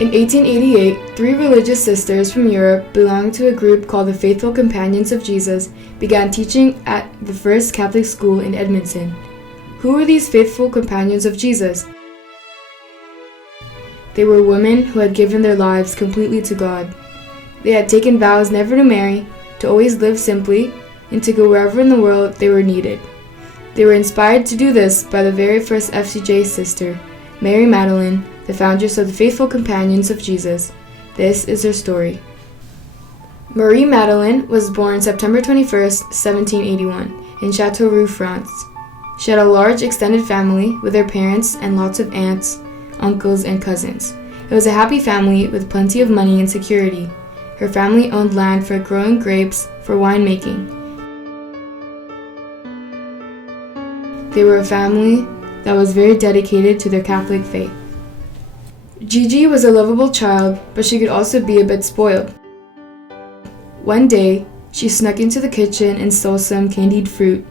In 1888, three religious sisters from Europe belonging to a group called the Faithful Companions of Jesus began teaching at the first Catholic school in Edmonton. Who were these faithful companions of Jesus? They were women who had given their lives completely to God. They had taken vows never to marry, to always live simply, and to go wherever in the world they were needed. They were inspired to do this by the very first FCJ sister, Marie Madeleine, the foundress of the Faithful Companions of Jesus. This is her story. Marie Madeleine was born September 21st, 1781, in Châteauroux, France. She had a large extended family with her parents and lots of aunts, uncles, and cousins. It was a happy family with plenty of money and security. Her family owned land for growing grapes for winemaking. They were a family that was very dedicated to their Catholic faith. Gigi was a lovable child, but she could also be a bit spoiled. One day, she snuck into the kitchen and stole some candied fruit.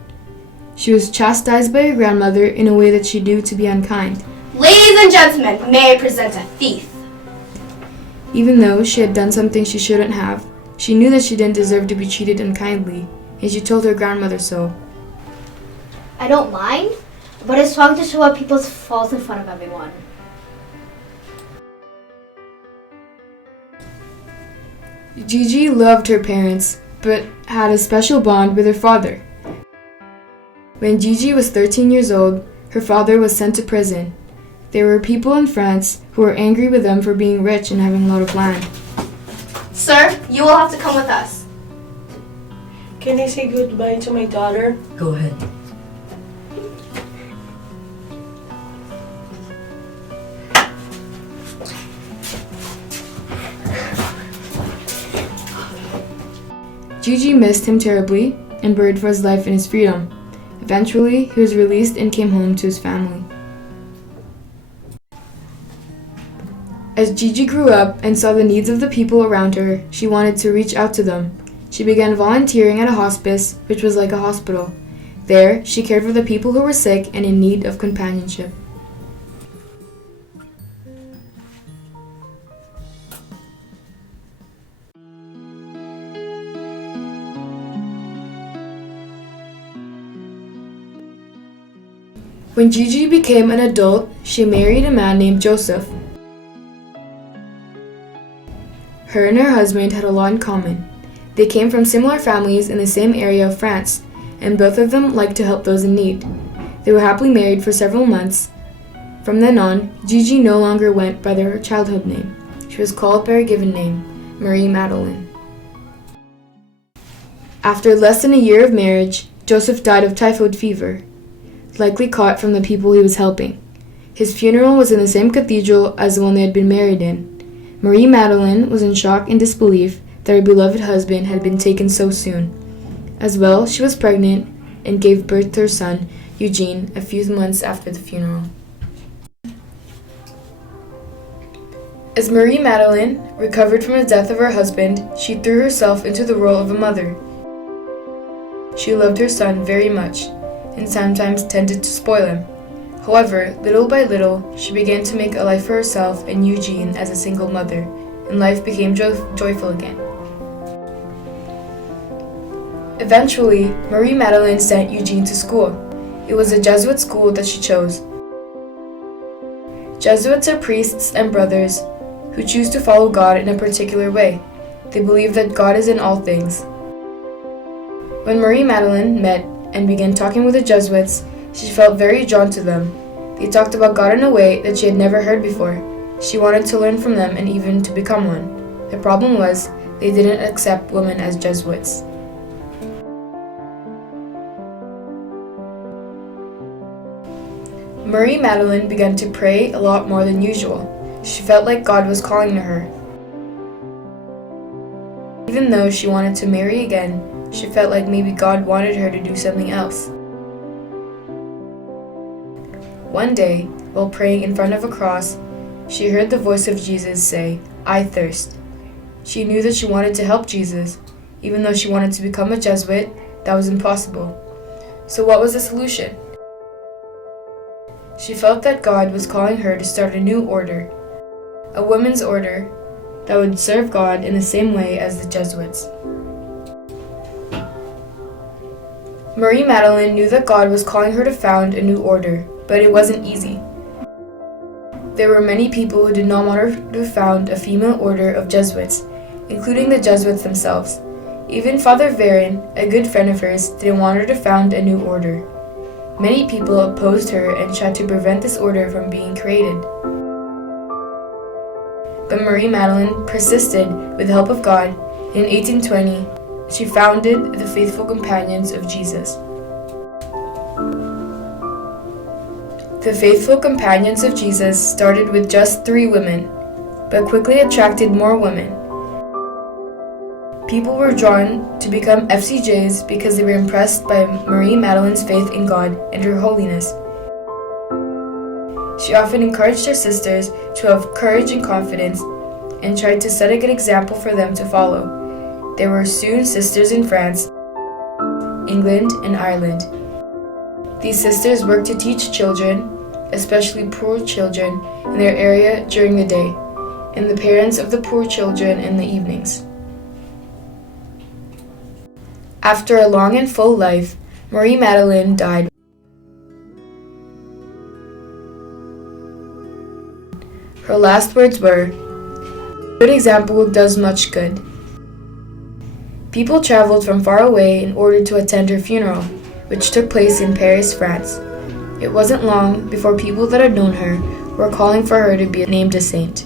She was chastised by her grandmother in a way that she knew to be unkind. Ladies and gentlemen, may I present a thief? Even though she had done something she shouldn't have, she knew that she didn't deserve to be treated unkindly, and she told her grandmother so. I don't mind, but it's wrong to show up people's faults in front of everyone. Gigi loved her parents, but had a special bond with her father. When Gigi was 13 years old, her father was sent to prison. There were people in France who were angry with them for being rich and having a lot of land. Sir, you will have to come with us. Can I say goodbye to my daughter? Go ahead. Gigi missed him terribly and worried for his life and his freedom. Eventually, he was released and came home to his family. As Gigi grew up and saw the needs of the people around her, she wanted to reach out to them. She began volunteering at a hospice, which was like a hospital. There, she cared for the people who were sick and in need of companionship. When Gigi became an adult, she married a man named Joseph. Her and her husband had a lot in common. They came from similar families in the same area of France, and both of them liked to help those in need. They were happily married for several months. From then on, Gigi no longer went by their childhood name. She was called by her given name, Marie Madeleine. After less than a year of marriage, Joseph died of typhoid fever, likely caught from the people he was helping. His funeral was in the same cathedral as the one they had been married in. Marie Madeleine was in shock and disbelief that her beloved husband had been taken so soon. As well, she was pregnant and gave birth to her son, Eugene, a few months after the funeral. As Marie Madeleine recovered from the death of her husband, she threw herself into the role of a mother. She loved her son very much, and sometimes tended to spoil him. However, little by little, she began to make a life for herself and Eugene as a single mother, and life became joyful again. Eventually, Marie Madeleine sent Eugene to school. It was a Jesuit school that she chose. Jesuits are priests and brothers who choose to follow God in a particular way. They believe that God is in all things. When Marie Madeleine met and began talking with the Jesuits, she felt very drawn to them. They talked about God in a way that she had never heard before. She wanted to learn from them and even to become one. The problem was, they didn't accept women as Jesuits. Marie Madeleine began to pray a lot more than usual. She felt like God was calling to her. Even though she wanted to marry again, she felt like maybe God wanted her to do something else. One day, while praying in front of a cross, she heard the voice of Jesus say, "I thirst." She knew that she wanted to help Jesus. Even though she wanted to become a Jesuit, that was impossible. So what was the solution? She felt that God was calling her to start a new order. a women's order that would serve God in the same way as the Jesuits. Marie Madeleine knew that God was calling her to found a new order, but it wasn't easy. There were many people who did not want her to found a female order of Jesuits, including the Jesuits themselves. Even Father Verin, a good friend of hers, didn't want her to found a new order. Many people opposed her and tried to prevent this order from being created. But Marie Madeleine persisted with the help of God. In 1820, she founded the Faithful Companions of Jesus. The Faithful Companions of Jesus started with just 3 women, but quickly attracted more women. People were drawn to become FCJs because they were impressed by Marie Madeleine's faith in God and her holiness. She often encouraged her sisters to have courage and confidence and tried to set a good example for them to follow. There were soon sisters in France, England, and Ireland. These sisters worked to teach children, especially poor children, in their area during the day, and the parents of the poor children in the evenings. After a long and full life, Marie Madeleine died. Her last words were, "Good example does much good." People traveled from far away in order to attend her funeral, which took place in Paris, France. It wasn't long before people that had known her were calling for her to be named a saint.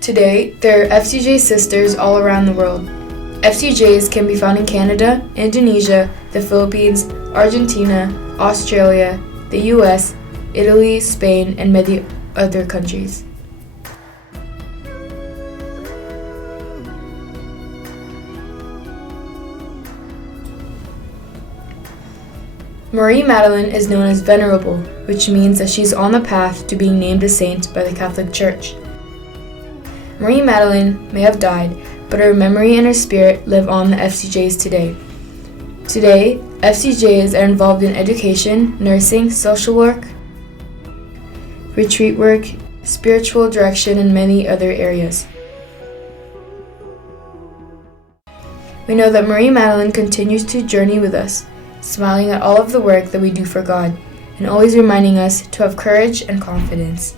Today, there are FCJ sisters all around the world. FCJs can be found in Canada, Indonesia, the Philippines, Argentina, Australia, the US, Italy, Spain, and many other countries. Marie Madeleine is known as Venerable, which means that she's on the path to being named a saint by the Catholic Church. Marie Madeleine may have died, but her memory and her spirit live on the FCJs today. Today, FCJs are involved in education, nursing, social work, retreat work, spiritual direction, and many other areas. We know that Marie Madeleine continues to journey with us, smiling at all of the work that we do for God, and always reminding us to have courage and confidence.